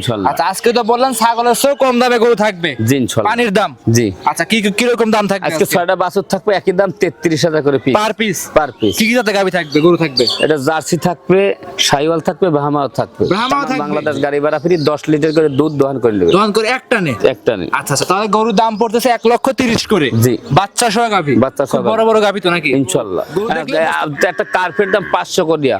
ইনশাল্লাহ। আচ্ছা আজকে তো বললেন ছাগলের চেয়েও কম দামে গরু থাকবে। জি ইনশাল্লাহ। পানির দাম। জি। আচ্ছা কি কীরকম দাম থাকবে আজকে ছয়টা বাছুর থাকবে একই দাম তেত্রিশ হাজার করে piece per piece per piece কি কি জাতের গাবি থাকবে গরু থাকবে? এটা জার্সি থাকবে সাইওয়াল থাকবে বাহামাও থাকবে। বাংলাদেশ গাড়ি ভাড়া ফ্রি দশ লিটার করে দুধ দোহান করে নেবে। দোকান করে একটা নে? একটা নেই আচ্ছা আচ্ছা তাহলে গরুর দাম পড়তেছে এক লক্ষ তিরিশ করে। জি। বাচ্চা সহ গাভি? বাচ্চা সহ বড় বড় গাভি তো নাকি? ইনশাল্লাহ। একটা কার্পেট দাম পাঁচশো করিয়া।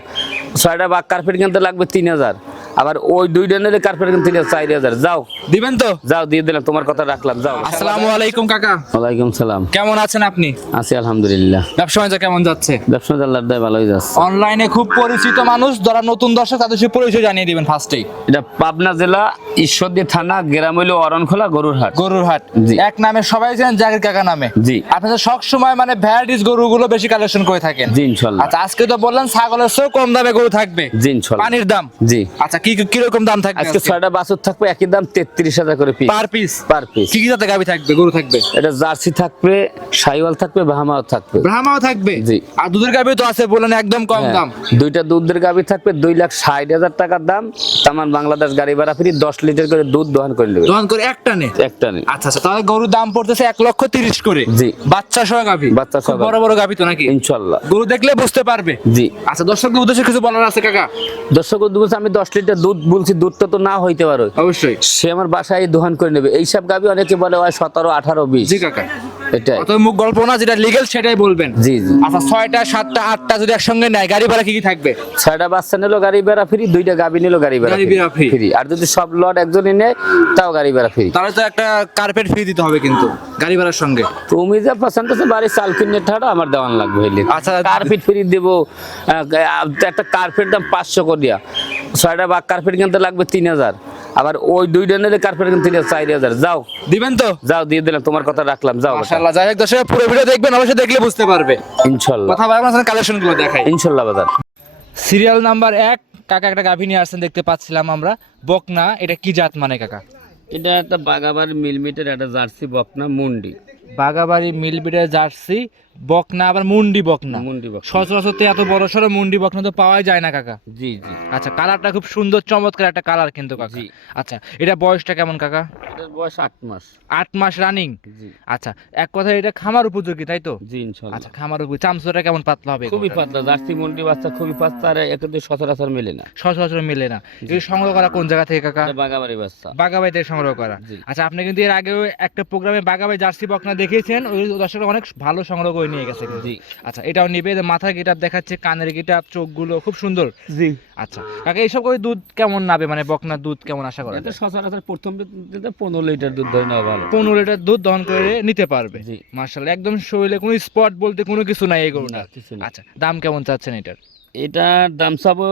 ছয়টা বা কার্পেট কিনতে লাগবে তিন হাজার। আবার ওই দুইটা নিলে কার্পেট কিনতে তিন চার হাজার। যাও। দিবেন তো? যাও দিয়ে দিলাম তোমার কথা রাখলাম যাও। আসসালামু আলাইকুম কাকা। ওয়ালাইকুম সালাম। কেমন আছেন আপনি? আছি আলহামদুলিল্লাহ। ব্যবসা বাণিজ্য কেমন যাচ্ছে? ব্যবসা আল্লাহর দয় ভালোই যাচ্ছে। অনলাইনে খুব পরিচিত মানুষ যারা নতুন দর্শক তাদের সে পরিচয় জানিয়ে দিবেন ফার্স্টেই এটা পাবনা জেলা ঈশ্বরদী থানা গ্রাম হইল অরণখোলা গরুর হাট গরুর হাট জি। এক নামে সবাই জানেন জাকির কাকা নামে। জি। আপনাদের সব সময় মানে ভ্যারাইটিস গরুগুলো বেশি কালেকশন করে থাকেন। জি ইনশাল্লাহ। আচ্ছা আজকে তো বললেন ছাগলের চেয়েও কম দামে গরু থাকবে। জি ইনশাল্লাহ। পানির দাম। জি। আচ্ছা কি কীরকম দাম থাকবে আজকে ছয়টা বাছুর থাকবে একই দাম তেত্রিশ হাজার করে piece per piece per piece কি কি জাতের গাবি থাকবে গরু থাকবে? এটা জার্সি থাকবে থাকবে বাহামাও থাকবে। ব্রাহ্মাও থাকবে? জি। আর দুধের গাবি তো আছে বলেন একদম কম হ্যাঁ, দাম। দুইটা দুধের থাকবে লাখ ষাট হাজার টাকার দাম। তামান বাংলাদেশ গাড়ি ভাড়া ফ্রি দশ লিটার করে দুধ দোহান করে নেবে। করে একটা নে? একটা নেই আচ্ছা আচ্ছা তাহলে গরুর দাম পড়তেছে এক লক্ষ তিরিশ করে। জি। বাচ্চা সহ গাভি? বাচ্চা সহ বড় বড় গাভি তো নাকি? ইনশাল্লাহ। গরু দেখলে বুঝতে পারবে। জি। আচ্ছা দর্শকদের উদ্দেশ্যে কিছু বলার আছে কাকা? দর্শক বলছে আমি দশ লিটার দুধ বলছি দুধটা তো না হইতে পারো। অবশ্যই। সে আমার বাসায় দোহান করে নেবে। এইসব গাভী অনেকে বলে হয় সতেরো আঠারো বিশ। জি কাকা। এটাই। অত মুখ গল্প না যেটা লিগেল সেটাই বলবেন। জি জি। আচ্ছা ছয়টা সাতটা আটটা যদি একসঙ্গে নেয় গাড়ি ভাড়া কি কি থাকবে? ছয়টা বাচ্চা নিলো গাড়ি ভাড়া ফ্রি দুইটা গাভী নিলো গাড়ি ভাড়া গাড়ি ভাড়া free। ফ্রি আর যদি সব লট একজনই নেয় তাও গাড়ি ভাড়া ফ্রি তাহলে তো একটা কার্পেট ফ্রি দিতে হবে কিন্তু গাড়ি ভাড়ার সঙ্গে। তুমি যা পছন্দ চাল কিনে আমার দেওয়ান লাগবে। আচ্ছা। কার্পেট ফ্রি দেবো। একটা কার্পেট দাম পাঁচশো করিয়া। ছয়টা বা কার্পেট কিনতে লাগবে তিন হাজার। আবার ওই দুই নিলে কার্পেট কিনতে চার হাজার। যাও। দিবেন তো? যাও দিয়ে দিলাম তোমার কথা রাখলাম যাও মাশাআল্লাহ যাই হোক দর্শক পুরো ভিডিও দেখবেন অবশ্যই দেখলে বুঝতে পারবে। ইনশাল্লাহ। কথা বলবেন কালেকশনগুলো দেখাই। ইনশাল্লাহ বাজার। সিরিয়াল নাম্বার এক কাকা একটা গাভী নিয়ে আসছেন দেখতে পাচ্ছিলাম আমরা। বকনা এটা কি জাত মানে কাকা? এটা একটা বাগাবাড়ি মিলমিটার একটা জার্সি বকনা মুন্ডি। বাগাবাড়ি মিলবিডের জার্সি বকনা আবার মুন্ডি বকনা। মুন্ডি বকনা। সচরাচরতে এত বড় সড়ো মুন্ডি বকনা তো পাওয়াই যায় না কাকা। জি জি। আচ্ছা কালারটা খুব সুন্দর চমৎকার একটা কালার কিন্তু কাকা। জি। আচ্ছা এটা বয়সটা কেমন কাকা? বয়স আট মাস। আট মাস রানিং? জি। আচ্ছা এক কথায় এটা খামার উপযোগী তাই তো? জি ইনশাল্লাহ। আচ্ছা খামার উপযোগী। চামচটা কেমন পাতলা হবে খুবই পাতলা জার্সি মুন্ডি বাচ্চা খুবই পাতলা আর একে সচরাচর মেলে না। সচরাচর মেলে না। এই সংগ্রহ করা কোন জায়গা থেকে কাকা? বাগাবাড়ি বাচ্চা। বাগাবাই থেকে সংগ্রহ করা। আচ্ছা আপনি কিন্তু এর আগেও একটা প্রোগ্রামে বাগাবাই জার্সি বকনা দেখিয়েছেন ওই দর্শকরা অনেক ভালো সংগ্রহ করে নিয়ে গেছে জি। আচ্ছা এটাও নিবে মাথার গিটাপ দেখাচ্ছে কানের গিটাপ চোখগুলো খুব সুন্দর। জি। আচ্ছা কাকা এইসব করে দুধ কেমন নাবে? মানে বকনার দুধ কেমন আশা করা এটা সচরাচর প্রথম দিতে পনেরো লিটার দুধ ধরে নেওয়া ভালো। পনেরো লিটার দুধ দহন করে নিতে পারবে। জি। মার্শাল্লাহ একদম শরীরে কোনো স্পট বলতে কোনো কিছু নাই এই গরুটার। না আচ্ছা দাম কেমন চাচ্ছেন এটার? এটার দাম চাবো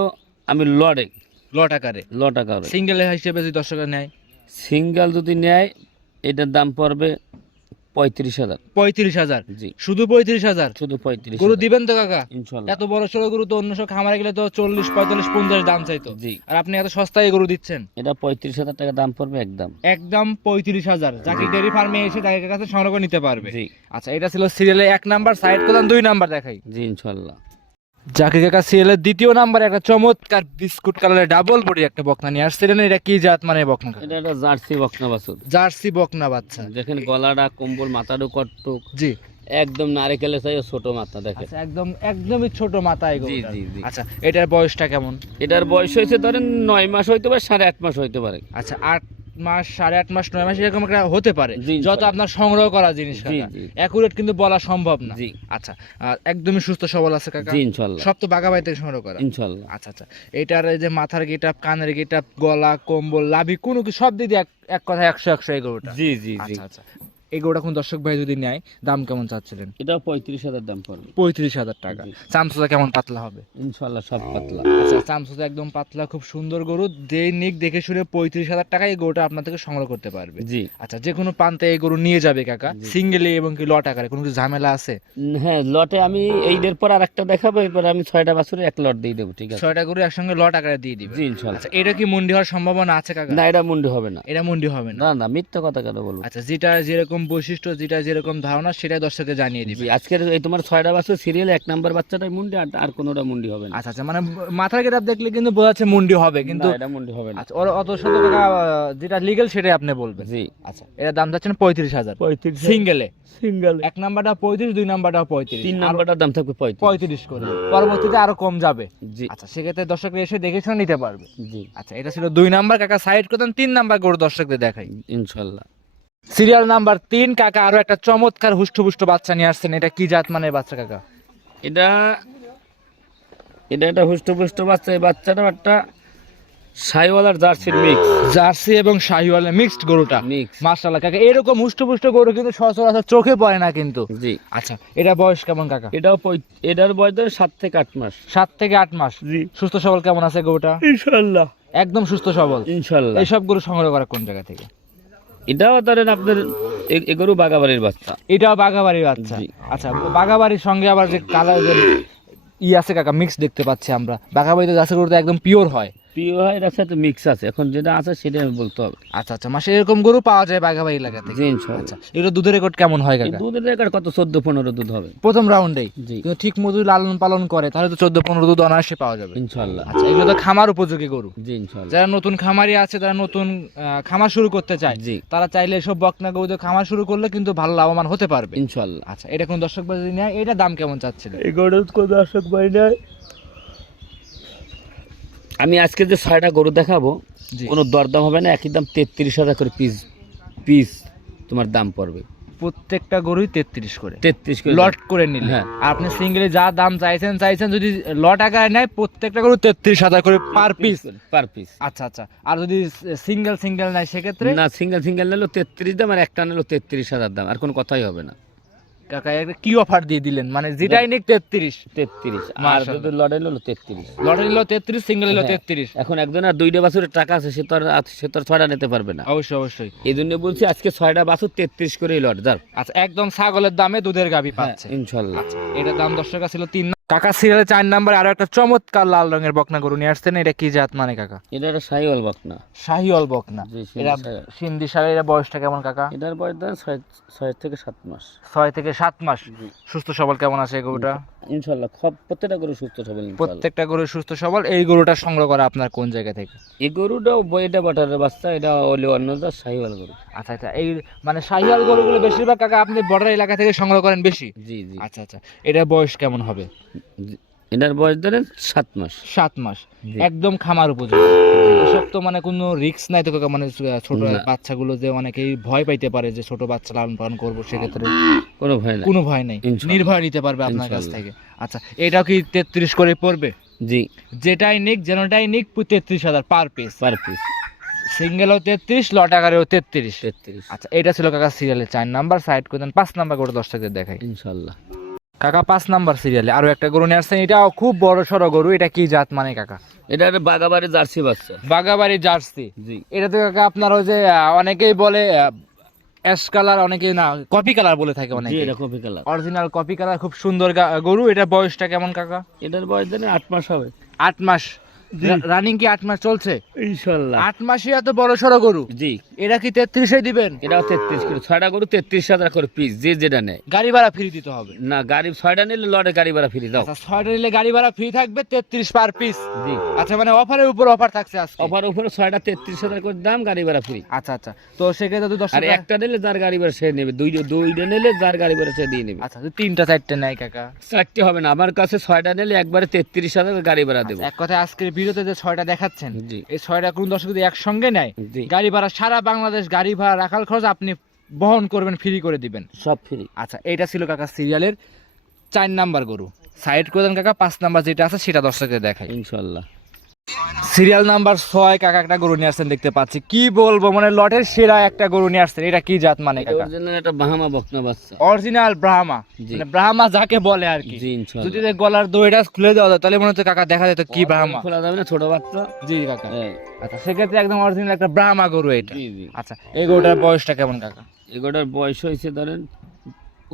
আমি লড়ে লট আকারে? ল টাকা সিঙ্গেল হিসেবে যদি দর্শকের নেয়? সিঙ্গেল যদি নেয় এটার দাম পড়বে পঁয়ত্রিশ হাজার। পঁয়ত্রিশ হাজার। জি। শুধু পঁয়ত্রিশ হাজার? শুধু পঁয়ত্রিশ গরু দিবেন তো কাকা? ইনশাল্লাহ। এত বড় সড়ো গরু তো অন্য সব খামারে গেলে তো চল্লিশ পঁয়তাল্লিশ পঞ্চাশ দাম চাইতো। জি। আর আপনি এত সস্তায় গরু দিচ্ছেন? এটা পঁয়ত্রিশ হাজার টাকা দাম পড়বে একদম। একদম পঁয়ত্রিশ হাজার। যাকে ডেয়ারি ফার্মে এসে তাকে কাছে সংগ্রহ নিতে পারবে। জি। আচ্ছা এটা ছিল সিরিয়ালে এক নাম্বার সাইড করলাম দুই নাম্বার দেখাই। জি ইনশাল্লাহ। জাকির কাকা সিরিয়ালের দ্বিতীয় নাম্বার একটা চমৎকার বিস্কুট কালারের ডাবল বডি একটা বকনা নিয়ে আসছিলেন। এটা কি জাত মানে বকনা এটা একটা জার্সি বকনা বাছুর। জার্সি বকনা বাচ্চা। যেখানে গলাটা কম্বল কটটুক। জি। একদম নারিকেলের চাই ছোট মাথা দেখে আচ্ছা একদম একদমই ছোট জি, জি, জি। আচ্ছা এটার বয়সটা কেমন? এটার বয়স হয়েছে ধরেন নয় মাস হইতে পারে সাড়ে আট মাস হইতে পারে। আচ্ছা আট মাস সাড়ে আট মাস নয় মাস এরকম একটা হতে পারে যত আপনার সংগ্রহ করা জিনিস অ্যাকুরেট কিন্তু বলা সম্ভব না। আচ্ছা একদমই সুস্থ সবল আছে কাকা। ইনশাআল্লাহ সব তো বাগাবাই থেকে সংগ্রহ করা। ইনশাআল্লাহ আচ্ছা আচ্ছা। এটার এই যে মাথার গেটাপ কানের গিটাপ গলা কম্বল লাভি কোনো সব দিদি এক এক কথা একশো একশো এই গরুটা জি জি জি। আচ্ছা আচ্ছা। এই গরুটা কোন দর্শক ভাই যদি নেয় দাম কেমন চাচ্ছিলেন? এটা পঁয়ত্রিশ হাজার দাম পড়বে। পঁয়ত্রিশ হাজার টাকা। কেমন পাতলা হবে? ইনশাল্লাহ সব পাতলা। আচ্ছা একদম পাতলা খুব সুন্দর গরু। নিক দেখে শুনে পঁয়ত্রিশ হাজার টাকায় এই গরুটা আপনার থেকে সংগ্রহ করতে পারবে। জি। আচ্ছা যে কোনো প্রান্তে এই গরু নিয়ে যাবে কাকা? সিঙ্গেলি এবং কি লট আকারে? কোনো কিছু ঝামেলা আছে? হ্যাঁ লটে আমি এইদের পর আর একটা দেখাবো এরপর আমি ছয়টা বছরে এক লট দিয়ে দেবো ঠিক আছে? ছয়টা গরু একসঙ্গে লট আকারে দিয়ে দিবে। জি ইনশাল্লাহ আচ্ছা এটা কি মন্ডি হওয়ার সম্ভাবনা আছে কাকা? না এটা মুন্ডি হবে না। এটা মন্ডি হবে না। না না মিথ্যা কথা কেন বলব? আচ্ছা যেটা যেরকম যেরকম বৈশিষ্ট্য যেটা যেরকম ধারণা সেটাই দর্শককে জানিয়ে দিবে। জি, আজকের এই তোমার ছয়টা বাচ্চা সিরিয়াল এক নাম্বার বাচ্চাটাই মুন্ডি আর আর কোনোটা মুন্ডি হবে না। আচ্ছা আচ্ছা মানে মাথার গেটাপ দেখলে কিন্তু বোঝা যাচ্ছে মুন্ডি হবে কিন্তু এটা মুন্ডি হবে না। আচ্ছা ওর অত শত টাকা যেটা লিগেল সেটাই আপনি বলবেন। জি। আচ্ছা এটা দাম যাচ্ছেন পঁয়ত্রিশ হাজার। পঁয়ত্রিশ সিঙ্গেলে সিঙ্গেল এক নাম্বারটা পঁয়ত্রিশ দুই নাম্বারটা পঁয়ত্রিশ। তিন নাম্বারটার দাম থাকবে পঁয়ত্রিশ। পঁয়ত্রিশ করে। পরবর্তীতে আরও কম যাবে। জি। আচ্ছা সেক্ষেত্রে দর্শকরা এসে দেখে শুনে নিতে পারবে। জি। আচ্ছা এটা ছিল দুই নাম্বার কাকা সাইড করতেন তিন নাম্বার গরু দর্শকদের দেখাই। ইনশাল্লাহ। সিরিয়াল নাম্বার তিন কাকা আরও একটা চমৎকার হুষ্টপুষ্ট বাচ্চা নিয়ে আসছেন। এটা কি জাত মানের বাচ্চা কাকা? এটা এটা একটা হুষ্টপুষ্ট বাচ্চা এই বাচ্চাটা একটা সাইওয়ালার জার্সির মিক্স জার্সি এবং শাহিওয়ালের মিক্সড গরুটা। কাকা এরকম হুষ্টপুষ্ট গরু কিন্তু সচরাচর চোখে পড়ে না কিন্তু। জি। আচ্ছা এটা বয়স কেমন কাকা? এটাও এটার বয়স ধরে সাত থেকে আট মাস। সাত থেকে আট মাস। জি। সুস্থ সবল কেমন আছে গরুটা? ইনশাল্লাহ একদম সুস্থ সবল। ইনশাল্লাহ এইসব গরু সংগ্রহ করা কোন জায়গা থেকে? এটাও ধরেন আপনার এ- এগরু বাগাবাড়ির বাচ্চা। এটাও বাগাবাড়ির বাচ্চা। আচ্ছা বাগাবাড়ির সঙ্গে আবার যে কালার ই আছে কাকা মিক্স দেখতে পাচ্ছি আমরা। বাঘাবাড়িতে গাছের উপর তো একদম পিওর হয়। প্রিয় হয় সাথে মিক্স আছে। এখন যেটা আছে সেটা আমি বলতে হবে। আচ্ছা আচ্ছা। মাসে এরকম গরু পাওয়া যায় এলাকা থেকে? আচ্ছা এগুলো দুধের রেকর্ড কেমন হয় কাকা? দুধের রেখার কত? চোদ্দ পনেরো দুধ হবে। প্রথম রাউন্ডেই জি। কিন্তু ঠিক মতো লালন পালন করে তাহলে তো চোদ্দ পনেরো দুধ অনায়াসে পাওয়া যাবে। ইনশাল্লাহ। আচ্ছা এগুলো তো খামার উপযোগী গরু। জি ইনশাল্লাহ। যারা নতুন খামারি আছে যারা নতুন আহ, খামার শুরু করতে চায় জি। তারা চাইলে এসব বকনা গরুতে খামার শুরু করলে কিন্তু ভালো লাভবান হতে পারবে। ইনশাল্লাহ। আচ্ছা এটা কোন দর্শক বাজারে নেয় এটা দাম কেমন চাচ্ছিল এই গরুর কোন দর্শক বাড়ি নাই আমি আজকে যে ছয়টা গরু দেখাবো কোনো দরদাম হবে না একই দাম তেত্রিশ হাজার করে পিস পিস তোমার দাম পড়বে। প্রত্যেকটা গরুই তেত্রিশ করে। তেত্রিশ করে লট করে নিলে। হ্যাঁ। আপনি সিঙ্গেলে যা দাম চাইছেন চাইছেন যদি লট আকারে নেয় প্রত্যেকটা গরু তেত্রিশ হাজার করে পার পিস পার পিস আচ্ছা আচ্ছা। আর যদি সিঙ্গেল সিঙ্গেল নেয় সেক্ষেত্রে? না সিঙ্গেল সিঙ্গেল নিলো তেত্রিশ দাম আর একটা নিলো তেত্রিশ হাজার দাম আর কোনো কথাই হবে না। কাকা একটা কি অফার দিয়ে দিলেন? মানে যেটাই নিক তেত্রিশ। তেত্রিশ। আর যদি লড়াই তেত্রিশ। তেত্রিশ সিঙ্গেল হ্যাঁ। তেত্রিশ। এখন একজন আর দুইটা বাছুরের টাকা আছে সে তো আর সে তো ছয়টা নিতে পারবে না। অবশ্যই অবশ্যই। এই জন্য বলছি আজকে ছয়টা বাছুর তেত্রিশ করে লট যার আচ্ছা একদম ছাগলের দামে দুধের গাবি পাচ্ছে। ইনশাল্লাহ। এটা দাম দশ টাকা ছিল তিন কাকা সিরিয়ালে চার নাম্বার আরও একটা চমৎকার লাল রঙের বকনা গরু নিয়ে আসছেন এটা কি জাত মানে কাকা? এটা একটা শাহিওয়াল বকনা। শাহিওয়াল বকনা। এটা। সিন্ধি সালের এটা বয়সটা কেমন কাকা? এটার বয়স ছয় ছয় থেকে সাত মাস। ছয় থেকে সাত মাস। সুস্থ সবল কেমন আছে গরুটা? ইনশাল্লাহ প্রত্যেকটা গরু সুস্থ সবল প্রত্যেকটা গরু সুস্থ সবল এই গরুটা সংগ্রহ করা আপনার কোন জায়গা থেকে? এই গরুটাও এটা বাটারের বাচ্চা এটা হলে অন্য সাইওয়াল গরু। আচ্ছা আচ্ছা এই মানে শাহিওয়াল গরুগুলো বেশিরভাগ কাকা আপনি বর্ডার এলাকা থেকে সংগ্রহ করেন বেশি? জি জি। আচ্ছা আচ্ছা এটা বয়স কেমন হবে। এটার বয়স ধরেন সাত মাস। সাত মাস। একদম খামার উপযোগী। এসব তো মানে কোনো রিস্ক নাই তো মানে ছোট বাচ্চাগুলো যে অনেকেই ভয় পাইতে পারে যে ছোট বাচ্চা লালন পালন করব সেক্ষেত্রে কোনো ভয় নাই। কোনো ভয় নেই। নির্ভয় নিতে পারবে আপনার কাছ থেকে। আচ্ছা এটাও কি তেত্রিশ করে পড়বে? জি। যেটাই নিক যেনটাই নিক তেত্রিশ হাজার পার পিস পার পিস সিঙ্গেলও তেত্রিশ লট আকারেও তেত্রিশ। তেত্রিশ। আচ্ছা এটা ছিল কাকা সিরিয়ালে চার নাম্বার সাইড করে দেন পাঁচ নাম্বার করে দর্শকদের দেখাই। ইনশাল্লাহ। কাকা পাঁচ নাম্বার সিরিয়ালে আরও একটা গরু নিয়ে আসছেন। এটাও খুব বড় সড়ো গরু। এটা কি জাত মানে কাকা? এটা একটা বাগাবাড়ি জার্সি বাচ্চা। বাগাবাড়ি জার্সি। জি। এটা তো কাকা আপনার ওই যে অনেকেই বলে অ্যাশ কালার অনেকে না কপি কালার বলে থাকে অনেকে এটা copy colour original copy colour খুব সুন্দর গরু। এটা বয়সটা কেমন কাকা? এটার বয়স ধরেন আট মাস হবে। আট মাস। রানিং কি আট মাস চলছে? ইনশাল্লাহ। আট মাসে এত বড় সড়ো গরু? জি। এটা কি তেত্রিশে দিবেন? এটাও তেত্রিশ করে ছয়টা গরু তেত্রিশ হাজার করে পিস যে যেটা নেয়। গাড়ি ভাড়া ফ্রি দিতে হবে। না গাড়ি ছয়টা নিলে লড়ে গাড়ি ভাড়া ফ্রি দাও। আচ্ছা ছয়টা নিলে গাড়ি ভাড়া ফ্রি থাকবে তেত্রিশ পার পিস জি। আচ্ছা মানে অফারের উপর অফার থাকছে আজকে? অফার উপরে ছয়টা তেত্রিশ হাজার করে দাম গাড়ি ভাড়া ফ্রি আচ্ছা আচ্ছা। তো সেক্ষেত্রে তো দশ আর একটা নিলে যার গাড়ি ভাড়া সে নেবে। দুইটা দুইটা নিলে যার গাড়ি ভাড়া সে দিয়ে নেবে। আচ্ছা তিনটা চারটে নেয় কাকা। চারটে হবে না। আমার কাছে ছয়টা নিলে একবারে তেত্রিশ হাজার গাড়ি ভাড়া দেবো। এক কথায় আজকের ভিডিওতে যে ছয়টা দেখাচ্ছেন এই ছয়টা কোন দর্শক যদি একসঙ্গে নেয় গাড়ি ভাড়া সারা বাংলাদেশ গাড়ি ভাড়া রাখার খরচ আপনি বহন করবেন ফ্রি করে দিবেন। সব ফ্রি আচ্ছা এটা ছিল কাকা সিরিয়ালের চার নাম্বার গরু। সাইড করে দেন কাকা পাঁচ নাম্বার যেটা আছে সেটা দর্শকদের দেখায় ইনশাল্লাহ। সিরিয়াল নাম্বার ছয় কাকা একটা গরু নিয়ে আসছেন দেখতে পাচ্ছি। কি বলব মানে লটের সেরা একটা গরু নিয়ে আসছেন এটা কি জাত মানে কাকা? ওর একটা বাহামা বকনা বাচ্চা। অরিজিনাল ব্রাহ্মা মানে ব্রাহ্মা যাকে বলে আর কি। যদি গলার দইটা খুলে দেওয়া যায় তাহলে মনে হচ্ছে কাকা দেখা যেত কি ব্রাহ্মা খোলা যাবে না ছোট বাচ্চা। জি কাকা। হ্যাঁ, আচ্ছা সেক্ষেত্রে একদম অরিজিনাল একটা ব্রাহ্মা গরু এটা। আচ্ছা এই গরুটার বয়সটা কেমন কাকা? এগুলোর বয়স হয়েছে ধরেন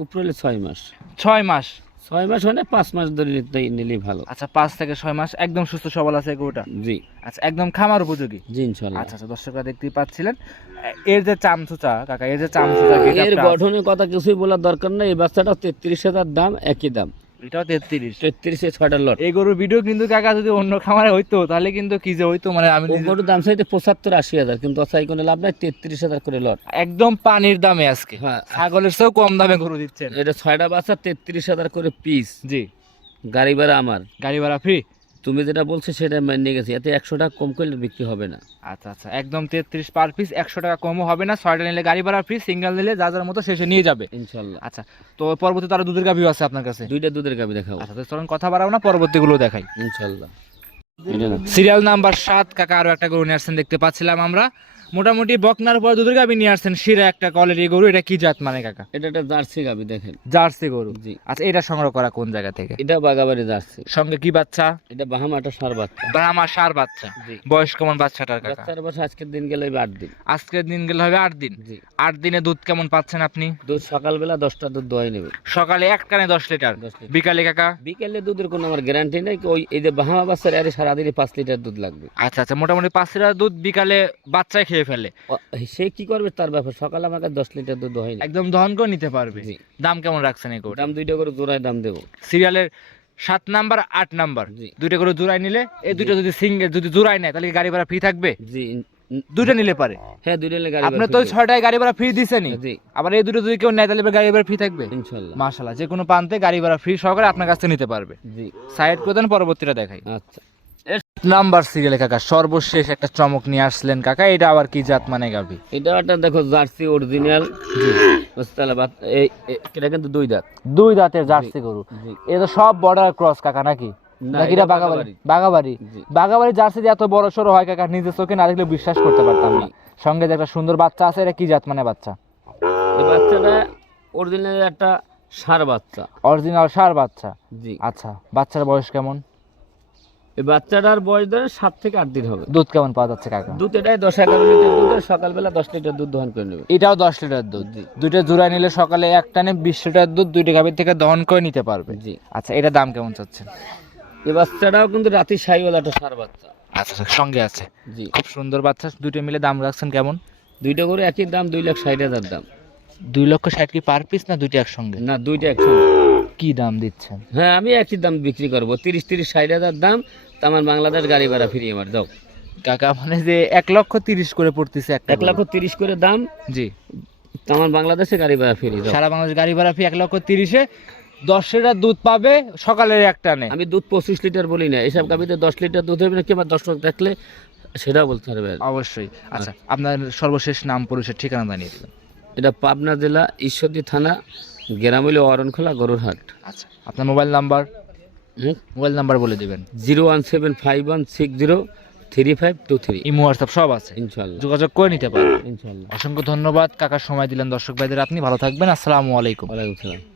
উপরে ছয় মাস। ছয় মাস। ছয় মাস মানে পাঁচ মাস ধরে নিলেই ভালো। আচ্ছা পাঁচ থেকে ছয় মাস একদম সুস্থ সবল আছে গরুটা? জি। আচ্ছা একদম খামার উপযোগী? জি ইনশাল্লাহ। আচ্ছা আচ্ছা দর্শকরা দেখতেই পাচ্ছিলেন। এর যে চামচুচা কাকা এর যে চামচুচা এর গঠনের কথা কিছুই বলার দরকার নেই। এই বাচ্চাটা তেত্রিশ হাজার দাম একই দাম। এটাও তেত্রিশ। তেত্রিশে ছয়টা লট। এই গরুর ভিডিও কিন্তু কাকা যদি অন্য খামারে হইতো তাহলে কিন্তু কি যে হইতো মানে আমি গরুর দাম চাইতে পঁচাত্তর আশি হাজার কিন্তু অসাই কোনো লাভ নাই তেত্রিশ হাজার করে লট। একদম পানির দামে আজকে। হ্যাঁ। ছাগলের চেয়েও কম দামে গরু দিচ্ছেন। এটা ছয়টা বাচ্চা তেত্রিশ হাজার করে পিস জি। গাড়ি ভাড়া আমার। গাড়ি ভাড়া ফ্রি তুমি যেটা বলছো সেটা মেনে গেছি। এতে একশো টাকা কম করলে বিক্রি হবে না। আচ্ছা আচ্ছা। একদম তেত্রিশ পার পিস একশো টাকা কমও হবে না। ছয়টা নিলে গাড়ি ভাড়া ফ্রি সিঙ্গেল নিলে যা যার মতো শেষে নিয়ে যাবে। ইনশাল্লাহ। আচ্ছা তো পরবর্তী তারা দুধের গাভিও আছে আপনার কাছে? দুইটা দুধের গাভি দেখাবো আচ্ছা তো চলুন কথা বাড়াবো না পরবর্তীগুলো দেখাই। ইনশাল্লাহ। সিরিয়াল নাম্বার সাত কাকা আরও একটা গরু নিয়ে আসছেন দেখতে পাচ্ছিলাম আমরা। মোটামুটি বকনার পর দুধের গাভি নিয়ে আসছেন শিরা একটা কোয়ালিটি গরু এটা কি জাত মানে কাকা? এটা একটা জার্সি গাবি দেখেন। জার্সি গরু? জি। আচ্ছা এটা সংগ্রহ করা কোন জায়গা থেকে? এটা বাগাবাড়ি জার্সি। সঙ্গে কি বাচ্চা? এটা বাহামাটা সার বাচ্চা। ব্রাহ্মা সার বাচ্চা। জি। বয়স কেমন বাচ্চাটার কাকা? বাচ্চার বয়স আজকের দিন গেলে হবে আট দিন। আজকের দিন গেলে হবে আট দিন? জি। আট দিনে দুধ কেমন পাচ্ছেন আপনি? দুধ সকালবেলা দশটা দুধ দোয়াই নেবে। সকালে এক কানে দশ লিটার। দশ লিটার। বিকালে কাকা? বিকালে দুধের কোনো আমার গ্যারান্টি নেই ওই এই যে বাহামা বাচ্চার আরে সারাদিনে পাঁচ লিটার দুধ লাগবে। আচ্ছা আচ্ছা মোটামুটি পাঁচ লিটার দুধ বিকালে বাচ্চায় খেয়ে ফেলে। সে কি করবে তার ব্যাপার? সকালে আমার কাছে দশ লিটার দুধ হয় একদম দহন করে নিতে পারবে। দাম কেমন রাখছেন এই দাম দুইটা করে জোড়ায় দাম দেবো। সিরিয়ালের সাত নাম্বার আট নাম্বার। দুইটা করে জোড়াই নিলে এই দুইটা যদি সিঙ্গেল যদি জোড়াই নেয় তাহলে গাড়ি ভাড়া ফ্রি থাকবে? জি। দুইটা নিলে পারে। হ্যাঁ দুইটা নিলে গাড়ি আপনি তো ছয়টায় গাড়ি ভাড়া ফ্রি দিছেনই। জি। আবার এই দুটো যদি কেউ নেয় তাহলে গাড়ি ভাড়া ফ্রি থাকবে? ইনশাল্লাহ। মাশাল্লাহ যে কোনো প্রান্তে গাড়ি ভাড়া ফ্রি সহকারে আপনার কাছ থেকে নিতে পারবে। জি। সাইড করে দেন পরবর্তীটা দেখাই। আচ্ছা। নাম্বার সিরিয়ালে কাকা সর্বশেষ একটা চমক নিয়ে আসলেন কাকা এটা আবার কি জাত মানে গাবি এটা একটা দেখো জার্সি অরিজিনাল এটা কিন্তু দুই দাঁত। দুই দাঁতের জার্সি গরু। এটা তো সব বর্ডার ক্রস কাকা নাকি? বাগাবাড়ি বাগাবাড়ি। বাগাবাড়ি জার্সি এত বড় সড়ো হয় কাকা চোখে না দেখলে বিশ্বাস করতে পারতাম না। সঙ্গে যে একটা সুন্দর বাচ্চা আছে এটা কি জাত মানে বাচ্চা? এই বাচ্চাটা অরিজিনাল একটা সার বাচ্চা। অরিজিনাল সার বাচ্চা। জি। আচ্ছা বাচ্চার বয়স কেমন? এই বাচ্চাটার বয়স ধরে সাত থেকে আট দিন হবে। দুধ কেমন পাওয়া যাচ্ছে কাকা? দুধ এটাই দশ এগারো লিটার দুধ সকালবেলা দশ লিটার দুধ দহন করে নেবে। এটাও দশ লিটার দুধ। দুইটা জোড়া নিলে সকালে এক টানে বিশ লিটার দুধ দুইটা গাভীর থেকে দহন করে নিতে পারবে। জি। আচ্ছা এটা দাম কেমন চাচ্ছেন এই বাচ্চাটাও কিন্তু রাতি সাইওয়ালা একটা সার বাচ্চা। আচ্ছা আচ্ছা, সঙ্গে আছে। জি। খুব সুন্দর বাচ্চা দুইটা মিলে দাম রাখছেন কেমন? দুইটা করে একই দাম দুই লাখ ষাট হাজার দাম। দুই লক্ষ ষাট কি পার পিস না দুইটা একসঙ্গে? না দুইটা একসঙ্গে। কি দাম দিচ্ছেন? হ্যাঁ আমি একই দাম বিক্রি করব। তিরিশ তিরিশ ষাট হাজার দাম তা আমার বাংলাদেশ গাড়ি ভাড়া ফিরিয়ে আমার দাও কাকা মানে যে এক লক্ষ তিরিশ করে পড়তেছে একটা এক লক্ষ তিরিশ করে দাম জি। তা আমার বাংলাদেশে গাড়ি ভাড়া ফিরিয়ে দাও। সারা বাংলাদেশ গাড়ি ভাড়া ফি এক লক্ষ তিরিশে দশ লিটার দুধ পাবে সকালের এক টানে আমি দুধ পঁচিশ লিটার বলি না এসব গাভিতে দশ লিটার দুধ হবে না কিংবা দশ লোক দেখলে সেটাও বলতে পারবে। অবশ্যই। আচ্ছা আপনার সর্বশেষ নাম পরিচয় ঠিকানা জানিয়ে দেবেন। এটা পাবনা জেলা ঈশ্বরদী থানা গ্রাম হইল অরণখোলা গরুরহাট। আচ্ছা আপনার মোবাইল নাম্বার? মোবাইল নাম্বার বলে দেবেন। Zero one seven five one six zero three five two three. Imo WhatsApp সব আছে। ইনশাল্লাহ যোগাযোগ করে নিতে পারেন। ইনশাল্লাহ অসংখ্য ধন্যবাদ। কাকার সময় দিলেন দর্শক ভাইদের। আপনি ভালো থাকবেন। আসসালামু আলাইকুম। ওয়ালাইকুম সালাম